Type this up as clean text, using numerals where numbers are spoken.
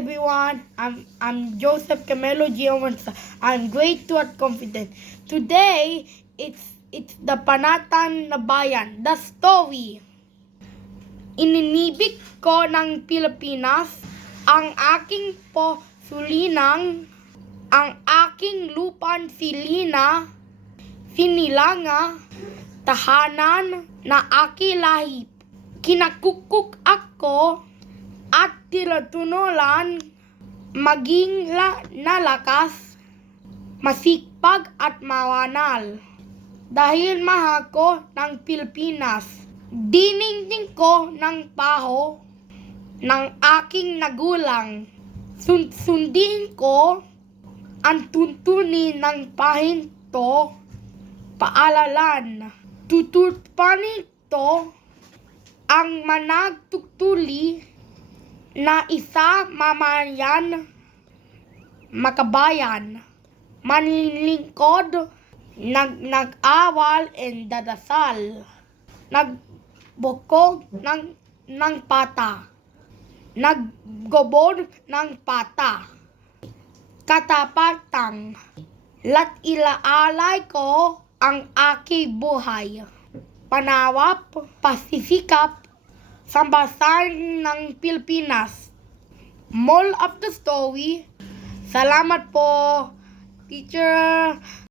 everyone. I'm Joseph Camelo Giovanza. I'm grade 2 at Confident. Today, it's the Panatan na Bayan, the story. Ininibig ko ng Pilipinas, ang aking posulinang, ang aking lupan silina, sinilanga, tahanan na aki lahip. Kinakukuk ako at tinatunulan maging nalakas, masikpag at mawanal. Dahil mahal ko ng Pilipinas, diningding ko ng paho ng aking nagulang. Sundin ko ang tuntunin ng pahinto, paalalan. Tutupanin to ang managtutuli na isa mamayan, makabayan, manlilingkod, nag-awal and dadasal, nagbukog ng pata, naggobod ng pata, katapatang, lat ilaalay ko ang aking buhay, panawap, pasisikap, sambasan ng Pilipinas. Moral of the story, salamat po, teacher.